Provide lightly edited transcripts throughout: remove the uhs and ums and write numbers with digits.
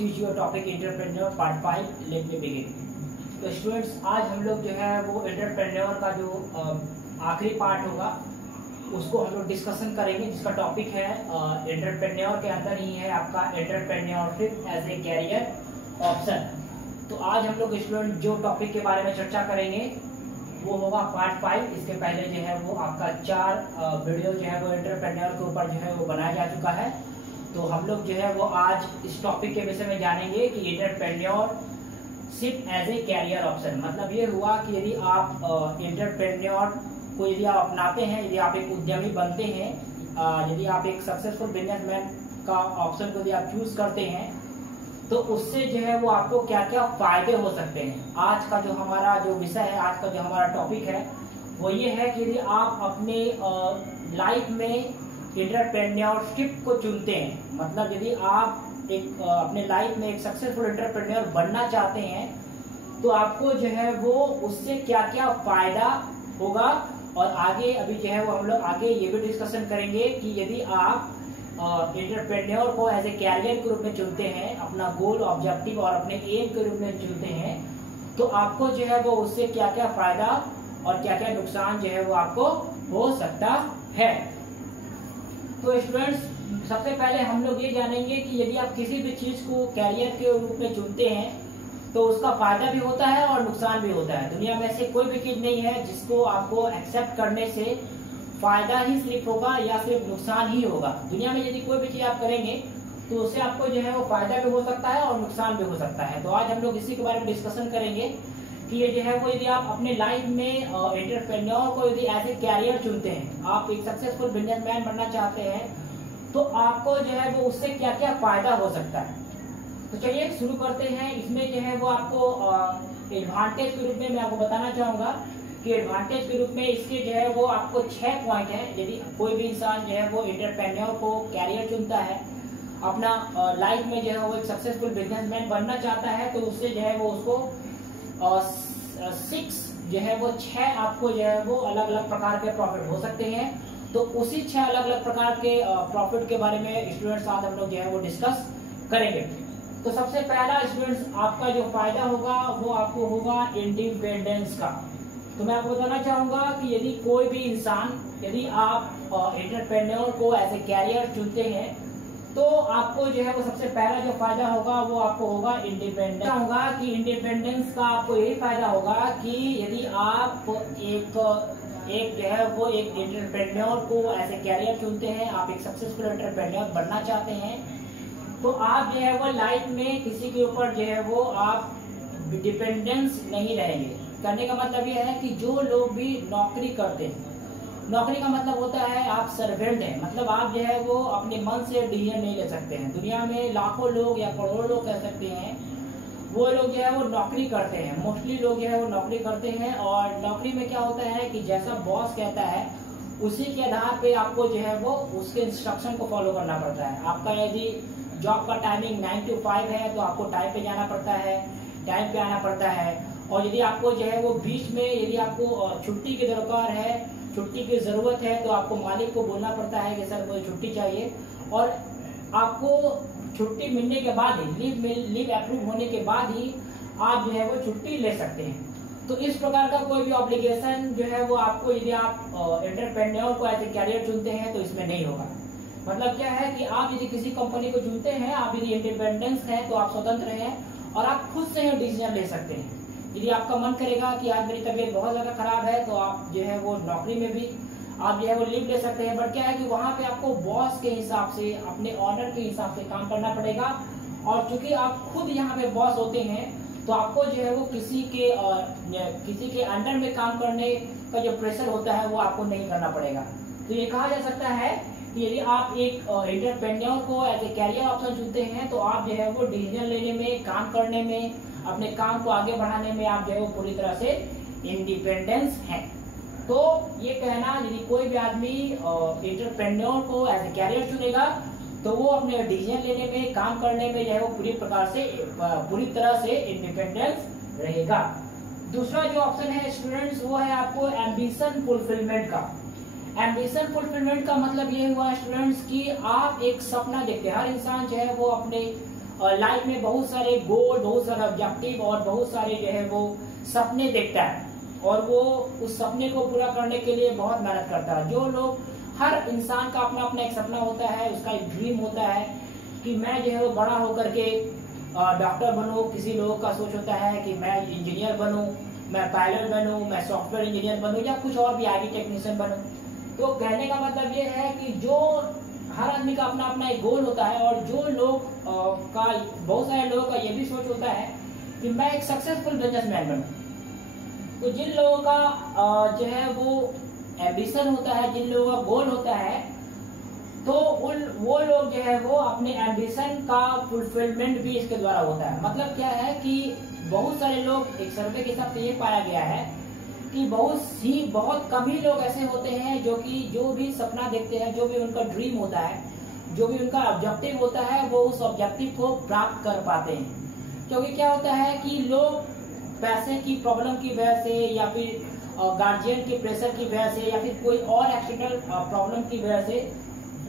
Teach your topic entrepreneur part 5 let me begin. तो students, आज हम लोग जो है वो एंटरप्रेन्योर का जो आखिरी पार्ट होगा उसको हम लोग डिस्कशन करेंगे, जिसका टॉपिक है एंटरप्रेन्योर के अंदर ही है आपका entrepreneurship as a career option. तो आज हम लोग स्टूडेंट जो टॉपिक के बारे में चर्चा करेंगे वो होगा पार्ट 5। इसके पहले जो है वो आपका 4 वीडियो जो है वो एंटरप्रेन्योर के ऊपर जो है वो बनाया जा चुका है। तो हम लोग जो है वो आज इस टॉपिक के विषय में जानेंगे कि entrepreneurship as a career option मतलब ये हुआ कि यदि आप एंटरप्रेन्योर को यदि आप अपनाते हैं, यदि आप एक उद्यमी बनते हैं, यदि आप एक सक्सेसफुल बिजनेसमैन का ऑप्शन को यदि आप चूज करते हैं तो उससे जो है वो आपको क्या क्या फायदे हो सकते हैं। आज का जो हमारा जो विषय है, आज का जो हमारा टॉपिक है वो ये है कि यदि आप अपने लाइफ में एंटरप्रेन्योरशिप को चुनते हैं, मतलब यदि आप एक अपने लाइफ में एक सक्सेसफुल एंटरप्रेन्योर बनना चाहते हैं तो आपको जो है वो उससे क्या क्या फायदा होगा। और आगे अभी जो है वो हम लोग आगे ये भी डिस्कशन करेंगे कि यदि आप एंटरप्रेन्योर को एज ए कैरियर के रूप में चुनते हैं, अपना गोल ऑब्जेक्टिव और अपने एम के रूप में चुनते हैं, तो आपको जो है वो उससे क्या क्या फायदा और क्या क्या नुकसान जो है वो आपको हो सकता है। तो स्टूडेंट्स, सबसे पहले हम लोग ये जानेंगे कि यदि आप किसी भी चीज को कैरियर के रूप में चुनते हैं तो उसका फायदा भी होता है और नुकसान भी होता है। दुनिया में ऐसी कोई भी चीज नहीं है जिसको आपको एक्सेप्ट करने से फायदा ही सिर्फ होगा या सिर्फ नुकसान ही होगा। दुनिया में यदि कोई भी चीज आप करेंगे तो उससे आपको जो है वो फायदा भी हो सकता है और नुकसान भी हो सकता है। तो आज हम लोग इसी के बारे में डिस्कशन करेंगे कि ये जो है वो यदि आप अपने लाइफ में एंटरप्रेन्योर को यदि एज ए कैरियर चुनते हैं, आप एक सक्सेसफुल बिजनेसमैन बनना चाहते हैं, तो आपको जो है वो उससे क्या क्या फायदा हो सकता है। तो चलिए शुरू करते हैं। इसमें जो है वो आपको एडवांटेज के रूप में मैं आपको बताना चाहूंगा कि एडवांटेज के रूप में इसके जो है वो आपको 6 पॉइंट है। यदि कोई भी इंसान जो है वो एंटरप्रेन्योर को कैरियर चुनता है, अपना लाइफ में जो है वो एक सक्सेसफुल बिजनेसमैन बनना चाहता है, तो उससे जो है वो उसको 6 जो है वो 6 आपको जो है वो अलग अलग प्रकार के प्रॉफिट हो सकते हैं। तो उसी 6 अलग अलग प्रकार के प्रॉफिट के बारे में स्टूडेंट्स साथ हम लोग जो है वो डिस्कस करेंगे। तो सबसे पहला स्टूडेंट्स आपका जो फायदा होगा वो आपको होगा इंडिपेंडेंस का। तो मैं आपको बताना चाहूंगा कि यदि कोई भी इंसान, यदि आप एंटरप्रेन्योर को एज ए कैरियर चुनते हैं तो आपको जो है वो सबसे पहला जो फायदा होगा वो आपको होगा इंडिपेंडेंस होगा। कि इंडिपेंडेंस का आपको यही फायदा होगा कि यदि आप एक जो है वो एक एंटरप्रेन्योर को एज ए कैरियर चुनते हैं, आप एक सक्सेसफुल एंटरप्रेन्योर बनना चाहते हैं, तो आप जो है वो लाइफ में किसी के ऊपर जो है वो आप डिपेंडेंस नहीं रहेंगे। करने का मतलब यह है कि जो लोग भी नौकरी करते हैं, नौकरी का मतलब होता है आप सर्वेंट हैं, मतलब आप जो है वो अपने मन से डिसीजन नहीं ले सकते हैं। दुनिया में लाखों लोग या करोड़ों लोग कह सकते हैं, वो लोग जो है वो नौकरी करते हैं। मोस्टली लोग जो है वो नौकरी करते हैं और नौकरी में क्या होता है कि जैसा बॉस कहता है उसी के आधार पे आपको जो है वो उसके इंस्ट्रक्शन को फॉलो करना पड़ता है। आपका यदि जॉब का टाइमिंग 9 to 5 है तो आपको टाइम पे जाना पड़ता है, टाइम पे आना पड़ता है। और यदि आपको जो है वो बीच में यदि आपको छुट्टी की दरकार है, छुट्टी की जरूरत है, तो आपको मालिक को बोलना पड़ता है कि सर मुझे छुट्टी चाहिए, और आपको छुट्टी मिलने के बाद ही, लीव अप्रूव होने के बाद ही आप जो है वो छुट्टी ले सकते हैं। तो इस प्रकार का कोई भी ऑब्लिगेशन जो है वो आपको, यदि आप एंटरप्रेन्योर को एज ए कैरियर चुनते हैं तो इसमें नहीं होगा। मतलब क्या है कि आप यदि किसी कंपनी को चुनते हैं, आप यदि इंडिपेंडेंस है तो आप स्वतंत्र हैं और आप खुद से डिसीजन ले सकते हैं। यदि आपका मन करेगा कि आज मेरी तबीयत बहुत ज्यादा खराब है तो आप जो है वो नौकरी में भी आप जो है वो लीव ले सकते हैं। बट क्या है कि वहां पे आपको बॉस के हिसाब से, अपने ऑनर के हिसाब से काम करना पड़ेगा। और चूंकि आप खुद यहाँ पे बॉस होते हैं तो आपको जो है वो किसी के अंडर में काम करने का जो प्रेशर होता है वो आपको नहीं करना पड़ेगा। तो ये कहा जा सकता है कि यदि आप एक एंटरप्रेन्योर को एज ए कैरियर ऑप्शन चुनते हैं तो आप जो है वो डिसीजन लेने में, काम करने में, अपने काम को आगे बढ़ाने में आप जो है वो पूरी तरह से इंडिपेंडेंस हैं। तो ये कहना, यदि कोई भी आदमी एंटरप्रेन्योर को एज ए कैरियर चुनेगा तो वो अपने डिसीजन लेने में, काम करने में जो है वो पूरी तरह से इंडिपेंडेंस रहेगा। दूसरा जो ऑप्शन है स्टूडेंट्स वो है आपको एम्बिशन फुलफिलमेंट का। एम्बिशन फुलफिलमेंट का मतलब ये हुआ स्टूडेंट्स कि आप एक सपना देखते हैं। हर इंसान जो है वो अपने लाइफ में बहुत सारे गोल, बहुत सारे ऑब्जेक्टिव और बहुत सारे जो है वो सपने देखता है और वो उस सपने को पूरा करने के लिए बहुत मेहनत करता है। जो लोग, हर इंसान का अपना अपना एक सपना होता है, उसका एक ड्रीम होता है कि मैं जो है वो बड़ा होकर के डॉक्टर बनूं। किसी लोगों का सोच होता है कि मैं इंजीनियर बनूं, मैं पायलट बनूं, मैं सॉफ्टवेयर इंजीनियर बनूं या कुछ और भी आईटी टेक्नीशियन बनूं। तो कहने का मतलब ये है कि जो हर आदमी का अपना अपना एक गोल होता है और जो लोग का, बहुत सारे लोगों का ये भी सोच होता है कि मैं एक सक्सेसफुल बिजनेसमैन बनूं। तो जिन लोगों का जो है वो एम्बिशन होता है, जिन लोगों का गोल होता है, तो वो लोग जो है वो अपने एम्बिशन का फुलफिलमेंट भी इसके द्वारा होता है। मतलब क्या है कि बहुत सारे लोग, एक सर्वे के हिसाब से ये पाया गया है कि बहुत कम ही लोग ऐसे होते हैं जो कि जो भी सपना देखते हैं, जो भी उनका ड्रीम होता है, जो भी उनका ऑब्जेक्टिव होता है, वो उस ऑब्जेक्टिव को प्राप्त कर पाते हैं। क्योंकि क्या होता है कि लोग पैसे की प्रॉब्लम की वजह से या फिर गार्जियन के प्रेशर की वजह से या फिर कोई और एक्सटर्नल प्रॉब्लम की वजह से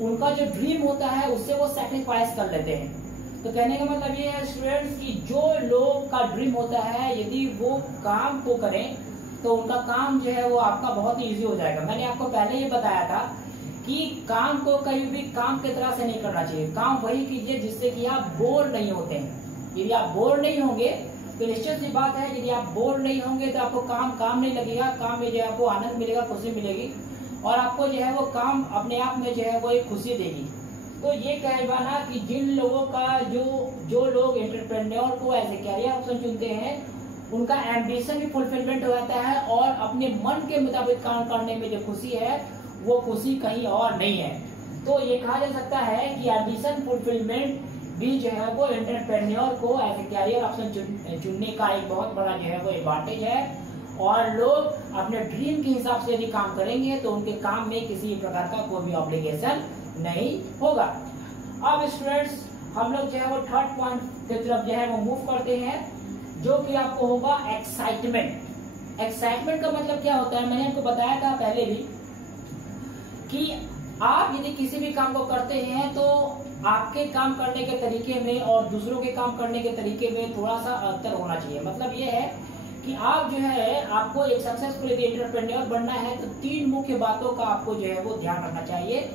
उनका जो ड्रीम होता है उससे वो सैक्रिफाइस कर लेते हैं। तो कहने का मतलब ये है स्टूडेंट्स कि जो लोग का ड्रीम होता है, यदि वो काम को करें तो उनका काम जो है वो आपका बहुत ही ईजी हो जाएगा। मैंने आपको पहले ही बताया था कि काम को कभी भी काम की तरह से नहीं करना चाहिए। काम वही कीजिए जिससे कि आप बोर नहीं होते हैं। यदि आप बोर नहीं होंगे तो निश्चित सी बात है, यदि आप बोर नहीं होंगे तो आपको काम नहीं लगेगा, काम में जो है आपको आनंद मिलेगा, खुशी मिलेगी और आपको जो है वो काम अपने आप में जो है वो एक खुशी देगी। तो ये कहना कि जिन लोगों का जो लोग एंटरप्रेन्योर को एज ए कैरियर ऑप्शन चुनते हैं, उनका एम्बिशन भी फुलफिलमेंट हो जाता है और अपने मन के मुताबिक काम करने में जो खुशी है वो खुशी कहीं और नहीं है। तो ये कहा जा सकता है कि एम्बिशन फुलफिलमेंट भी जो है वो एंटरप्रेन्योर को एज ए कैरियर ऑप्शन चुनने का एक बहुत बड़ा जो है वो एडवांटेज है। और लोग अपने ड्रीम के हिसाब से यदि काम करेंगे तो उनके काम में किसी प्रकार का कोई भी ऑब्लिगेशन नहीं होगा। अब स्टूडेंट्स हम लोग जो है वो थर्ड पॉइंट की तरफ जो है वो मूव करते हैं, जो कि आपको होगा एक्साइटमेंट। एक्साइटमेंट का मतलब क्या होता है, मैंने आपको बताया था पहले भी कि आप यदि किसी भी काम को करते हैं तो आपके काम करने के तरीके में और दूसरों के काम करने के तरीके में थोड़ा सा अंतर होना चाहिए। मतलब ये है कि आप जो है, आपको एक सक्सेसफुल एंटरप्रेन्योर बनना है तो 3 मुख्य बातों का आपको जो है वो ध्यान रखना चाहिए,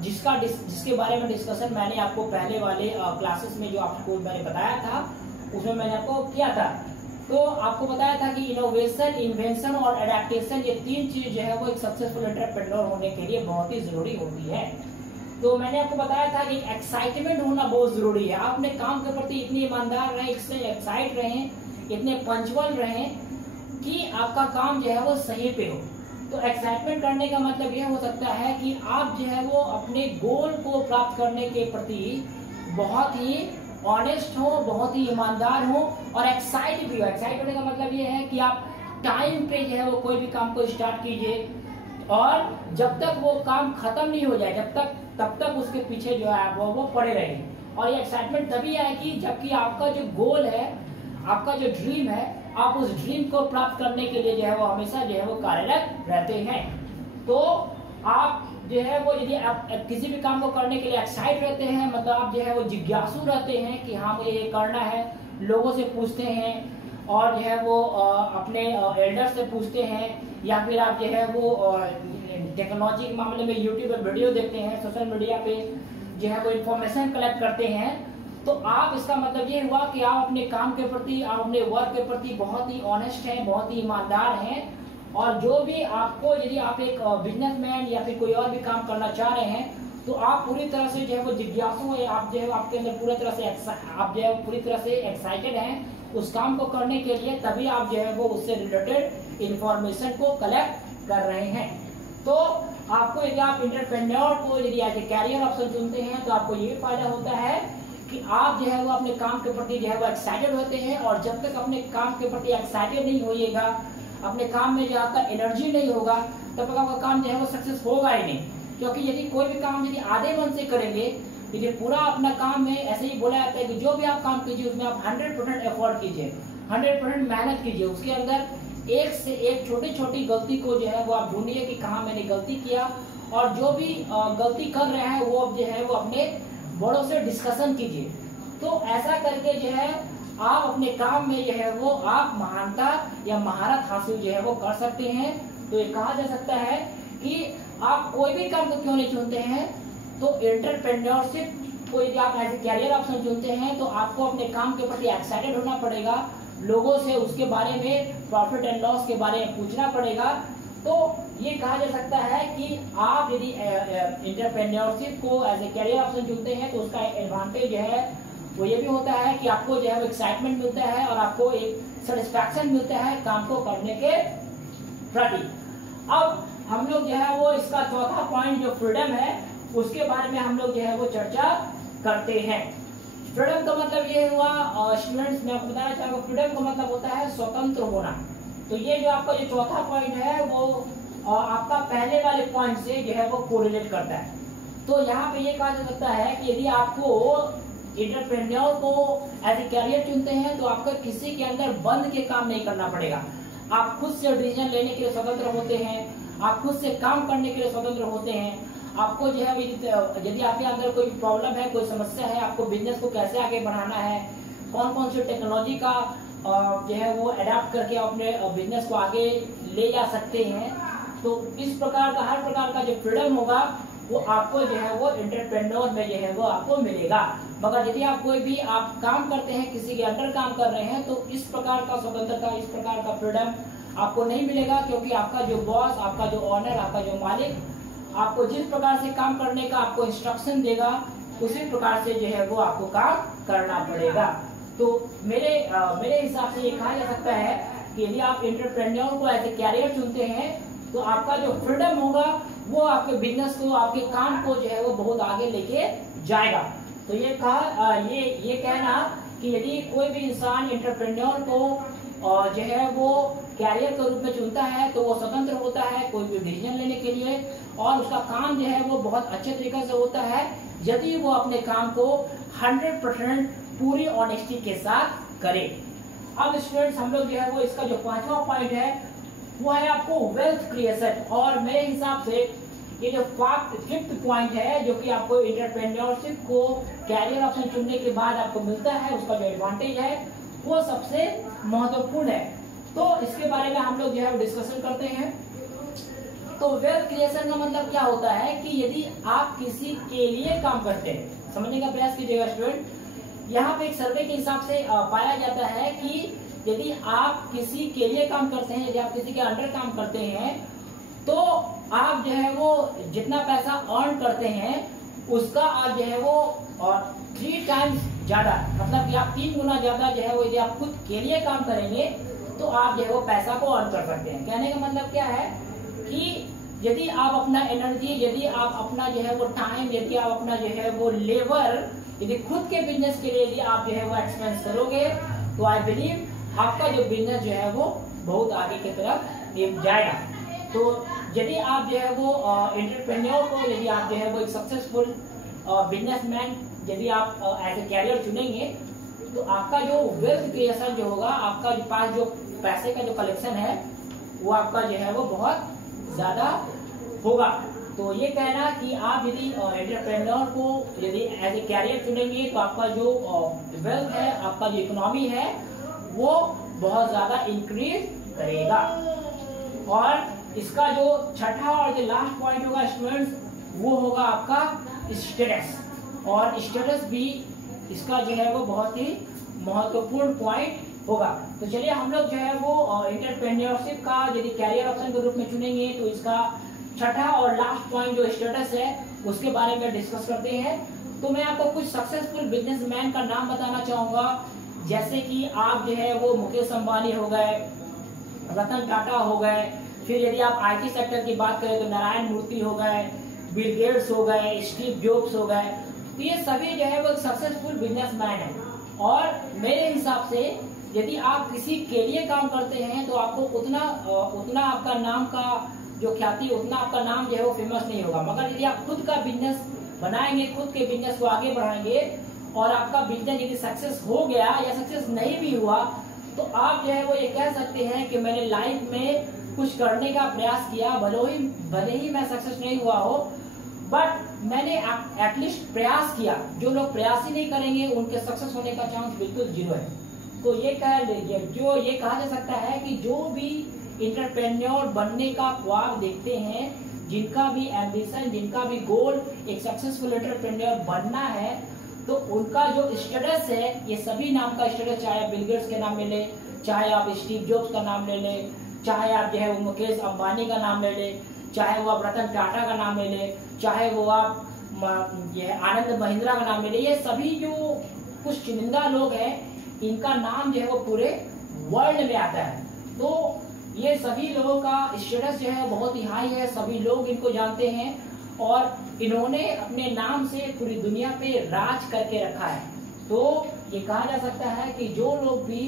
जिसके बारे में डिस्कशन मैंने आपको पहले वाले क्लासेस में जो आपको मैंने बताया था उसमें मैंने आपको किया था। तो आपको बताया था कि इनोवेशन, इन्वेंशन और एडेप्टेशन, ये 3 चीज जो है वो एक सक्सेसफुल एंटरप्रेन्योर होने के लिए बहुत ही जरूरी होती है। तो मैंने आपको बताया था कि एक्साइटमेंट होना बहुत जरूरी है। आप अपने काम के प्रति इतने ईमानदार रहें, इससे एक्साइट रहें, इतने पंचुअल रहें कि आपका काम जो है वो सही पे हो। तो एक्साइटमेंट करने का मतलब ये हो सकता है कि आप जो है वो अपने गोल को प्राप्त करने के प्रति बहुत ही ऑनेस्ट हो, बहुत ही ईमानदार हो और एक्साइट भी हो। एक्साइट होने का मतलब ये है कि आप टाइम पे जो है वो कोई भी काम को स्टार्ट कीजिए और जब तक वो काम खत्म नहीं हो जाए तब तक उसके पीछे जो है वो पड़े रहे। और ये एक्साइटमेंट तभी आएगी जबकि आपका जो गोल है, आपका जो ड्रीम है, आप उस ड्रीम को प्राप्त करने के लिए जो है वो हमेशा जो है वो कार्यरत रहते हैं। तो आप जो है वो, यदि आप किसी भी काम को करने के लिए एक्साइट रहते हैं, मतलब आप जो है वो जिज्ञासु रहते हैं कि हाँ मुझे ये करना है, लोगों से पूछते हैं और जो है वो अपने एल्डर से पूछते हैं, या फिर आप जो है वो टेक्नोलॉजी के मामले में यूट्यूब पर वीडियो देखते हैं, सोशल मीडिया पे जो है वो इन्फॉर्मेशन कलेक्ट करते हैं, तो आप, इसका मतलब ये हुआ कि आप अपने काम के प्रति, आप अपने वर्क के प्रति बहुत ही ऑनेस्ट हैं, बहुत ही ईमानदार हैं। और जो भी आपको, यदि आप एक बिजनेसमैन या फिर कोई और भी काम करना चाह रहे हैं तो आप पूरी तरह से जो है वो जिज्ञासु है, आप जो है आपके अंदर पूरी तरह से आप जो है पूरी तरह से एक्साइटेड हैं उस काम को करने के लिए, तभी आप जो है वो उससे रिलेटेड इंफॉर्मेशन को कलेक्ट कर रहे हैं। तो आपको, यदि आप एंटरप्रेन्योर को यदि एज ए कैरियर ऑप्शन चुनते हैं तो आपको ये फायदा होता है कि आप जो है वो अपने काम के प्रति जो है वो एक्साइटेड होते हैं। और जब तक अपने काम के प्रति एक्साइटेड नहीं होइएगा, अपने काम में जो आपका एनर्जी नहीं होगा, तब तक आपका काम जो है वो सक्सेस होगा ही नहीं। क्योंकि यदि कोई भी काम यदि आधे मन से करेंगे, यदि पूरा अपना काम में ऐसे ही बोला जाता है कि जो भी आप काम कीजिए उसमें आप 100% एफर्ट कीजिए, 100% मेहनत कीजिए, उसके अंदर एक से एक छोटी छोटी गलती को जो है वो आप ढूंढिए कि कहाँ मैंने गलती किया, और जो भी गलती कर रहे हैं वो जो है वो अपने बड़ों से डिस्कशन कीजिए। तो ऐसा करके जो है आप अपने काम में जो है वो आप महानता या महारत हासिल जो है वो कर सकते हैं। तो ये कहा जा सकता है कि आप कोई भी काम को क्यों नहीं चुनते हैं, तो एंटरप्रेन्योरशिप को यदि आप एज ए कैरियर ऑप्शन चुनते हैं तो आपको अपने काम के प्रति एक्साइटेड होना पड़ेगा, लोगों से उसके बारे में, प्रॉफिट एंड लॉस के बारे में पूछना पड़ेगा। तो ये कहा जा सकता है कि आप यदि एंटरप्रेन्योरशिप को एज ए कैरियर ऑप्शन चुनते हैं तो उसका एडवांटेज है वो ये भी होता है कि आपको जो है वो एक्साइटमेंट मिलता है और आपको एक सेटिस्फैक्शन मिलता है काम को करने के प्रति। अब हम लोग जो है वो इसका चौथा पॉइंट जो फ्रीडम है उसके बारे में हम लोग जो है वो चर्चा करते हैं। फ्रीडम का मतलब ये हुआ स्टूडेंट्स, मैं आपको बताना चाहूंगा, फ्रीडम का मतलब होता है स्वतंत्र होना। तो ये जो आपका जो चौथा पॉइंट है वो आपका पहले वाले पॉइंट से जो है वो कोरिलेट करता है। तो यहाँ पे ये कहा जा सकता है कि यदि आपको एंटरप्रेन्योर को एज ए कैरियर चुनते हैं तो आपको किसी के अंदर बंद के काम नहीं करना पड़ेगा। आप खुद से डिसीजन लेने के लिए स्वतंत्र होते हैं, आप खुद से काम करने के लिए स्वतंत्र होते हैं। आपको जो है यदि आपके अंदर कोई प्रॉब्लम है, कोई समस्या है, आपको बिजनेस को कैसे आगे बढ़ाना है, कौन कौन सी टेक्नोलॉजी का जो है वो अडेप्ट करके अपने बिजनेस को आगे ले जा सकते हैं, तो इस प्रकार का हर प्रकार का जो फ्रीडम होगा वो आपको जो है वो एंटरप्रेन्योर में जो है वो आपको मिलेगा। मगर यदि आप कोई भी आप काम करते हैं, किसी के अंडर काम कर रहे हैं, तो इस प्रकार का स्वतंत्रता, इस प्रकार का फ्रीडम आपको नहीं मिलेगा, क्योंकि आपका जो बॉस, आपका जो ऑनर, आपका जो मालिक आपको जिस प्रकार से काम करने का आपको इंस्ट्रक्शन देगा उसी प्रकार से जो है वो आपको काम करना पड़ेगा। तो मेरे हिसाब से ये कहा जा सकता है कि यदि आप एंटरप्रेन्योर को एज ए कैरियर चुनते हैं तो आपका जो फ्रीडम होगा वो आपके बिजनेस को, आपके काम को जो है वो बहुत आगे लेके जाएगा। तो ये कहा ये कहना कि यदि कोई भी इंसान एंटरप्रेन्योर को जो है वो कैरियर के रूप में चुनता है तो वो स्वतंत्र होता है कोई भी डिसीजन लेने के लिए, और उसका काम जो है वो बहुत अच्छे तरीके से होता है यदि वो अपने काम को 100% पूरी ऑनेस्टी के साथ करे। अब स्टूडेंट्स हम लोग जो है वो इसका जो पांचवा पॉइंट है वो है आपको वेल्थ क्रिएशन। और मेरे हिसाब से ये जो फिफ्थ पॉइंट है जो कि आपको एंटरप्रेन्योरशिप को कैरियर ऑप्शन चुनने के बाद आपको मिलता है, उसका जो एडवांटेज है वो सबसे महत्वपूर्ण है। तो इसके बारे में हम लोग जो है डिस्कशन करते हैं। तो वेल्थ क्रिएशन का मतलब क्या होता है कि यदि आप किसी के लिए काम करते हैं, समझने का प्रयास कीजिएगा स्टूडेंट। यहाँ पे एक सर्वे के हिसाब से पाया जाता है कि यदि आप किसी के लिए काम करते हैं, यदि आप किसी के अंडर काम करते हैं, तो आप जो है वो जितना पैसा अर्न करते हैं उसका आप जो है वो 3 टाइम्स ज्यादा, मतलब कि आप 3 गुना ज्यादा जो है वो यदि आप खुद के लिए काम करेंगे तो आप जो है वो पैसा को अर्न कर सकते हैं। कहने का मतलब क्या है कि यदि आप अपना एनर्जी, यदि आप अपना जो है वो टाइम, यदि आप अपना जो है वो लेबर यदि खुद के बिजनेस के लिए यदि आप जो है वो एक्सपेंस करोगे तो आई बिलीव आपका जो बिजनेस जो है वो बहुत आगे की तरफ जाएगा। तो यदि आप जो है वो एंटरप्रेन्योर को, यदि आप जो है वो एक सक्सेसफुल बिजनेसमैन यदि आप एज ए कैरियर चुनेंगे तो आपका जो वेल्थ क्रिएशन जो होगा, आपका जो पास जो पैसे का जो कलेक्शन है वो आपका जो है वो बहुत ज्यादा होगा। तो ये कहना कि आप यदि एंटरप्रेन्योर को यदि एज ए कैरियर चुनेंगे तो आपका जो वेल्थ है, आपका जो इकोनॉमी है वो बहुत ज्यादा इंक्रीज करेगा। और इसका जो छठा और जो लास्ट पॉइंट होगा स्टूडेंट्स वो होगा आपका स्टेटस। और स्टेटस भी इसका जो है वो बहुत ही महत्वपूर्ण पॉइंट होगा। तो चलिए हम लोग जो है वो एंटरप्रेन्योरशिप का यदि कैरियर ऑप्शन के रूप में चुनेंगे तो इसका छठा और लास्ट पॉइंट जो स्टेटस है उसके बारे में डिस्कस करते हैं। तो मैं आपको कुछ सक्सेसफुल बिजनेसमैन का नाम बताना चाहूंगा, जैसे कि आप जो है वो मुकेश अंबानी हो गए, रतन टाटा हो गए, फिर यदि आप आईटी सेक्टर की बात करें तो नारायण मूर्ति हो गए, बिल गेट्स हो गए, स्टीव जॉब्स हो गए। तो ये सभी जो है वो सक्सेसफुल बिजनेसमैन है। और मेरे हिसाब से यदि आप किसी के लिए काम करते हैं तो आपको उतना आपका नाम का जो ख्याति, उतना आपका नाम जो है वो फेमस नहीं होगा। मगर यदि आप खुद का बिजनेस बनाएंगे, खुद के बिजनेस को आगे बढ़ाएंगे और आपका बिजनेस यदि सक्सेस हो गया या सक्सेस नहीं भी हुआ तो आप जो है वो ये कह सकते हैं कि मैंने लाइफ में कुछ करने का प्रयास किया, भले ही मैं सक्सेस नहीं हुआ हो बट मैंने एटलीस्ट प्रयास किया। जो लोग प्रयास ही नहीं करेंगे उनके सक्सेस होने का चांस बिल्कुल जीरो है। तो ये कहा जा सकता है कि जो भी एंटरप्रेन्योर बनने का ख्वाब देखते हैं, जिनका भी एम्बिशन, जिनका भी गोल एक सक्सेसफुल एंटरप्रेन्योर बनना है, तो उनका जो स्टेटस है, ये सभी नाम का स्टेटस, चाहे आप बिल गेट्स के नाम ले ले, चाहे आप स्टीव जॉब्स का नाम ले ले, चाहे आप जो है वो मुकेश अंबानी का नाम ले ले, चाहे वो आप रतन टाटा का नाम ले ले, चाहे वो आप आनंद महिंद्रा का नाम ले ले, ये सभी जो कुछ चुनिंदा लोग हैं, इनका नाम जो है वो पूरे वर्ल्ड में आता है। तो ये सभी लोगों का स्टेटस जो है बहुत ही हाई है, सभी लोग इनको जानते हैं और इन्होंने अपने नाम से पूरी दुनिया पे राज करके रखा है। तो ये कहा जा सकता है कि जो लोग भी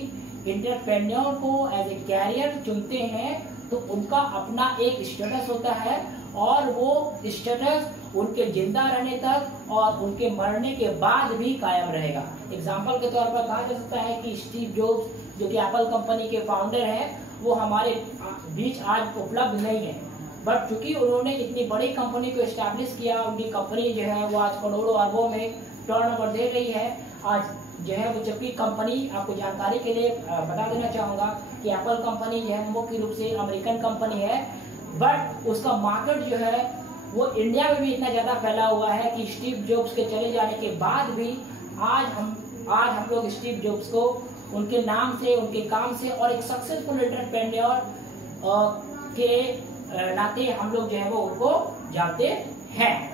एंटरप्रेन्योर को एज ए कैरियर चुनते हैं, तो उनका अपना एक स्टेटस होता है और वो स्टेटस उनके जिंदा रहने तक और उनके मरने के बाद भी कायम रहेगा। एग्जाम्पल के तौर पर कहा जा सकता है कि स्टीव जॉब्स जो कि एप्पल कंपनी के फाउंडर हैं, वो हमारे बीच आज उपलब्ध नहीं है, बट चूंकि उन्होंने इतनी बड़ी कंपनी को एस्टैब्लिश किया, उनकी कंपनी जो है वो आज करोड़ों अरबों में टर्नओवर दे रही है। आज जो है वो, जबकि कंपनी, आपको जानकारी के लिए बता देना चाहूंगा कि एप्पल कंपनी जो है मुख्य रूप से अमेरिकन कंपनी है, बट उसका मार्केट जो है वो इंडिया में भी इतना ज्यादा फैला हुआ है कि स्टीव जॉब्स के चले जाने के बाद भी आज हम लोग स्टीव जॉब्स को उनके नाम से, उनके काम से और एक सक्सेसफुल एंटरप्रेन्योर के नाते हम लोग जो है वो उनको जानते हैं।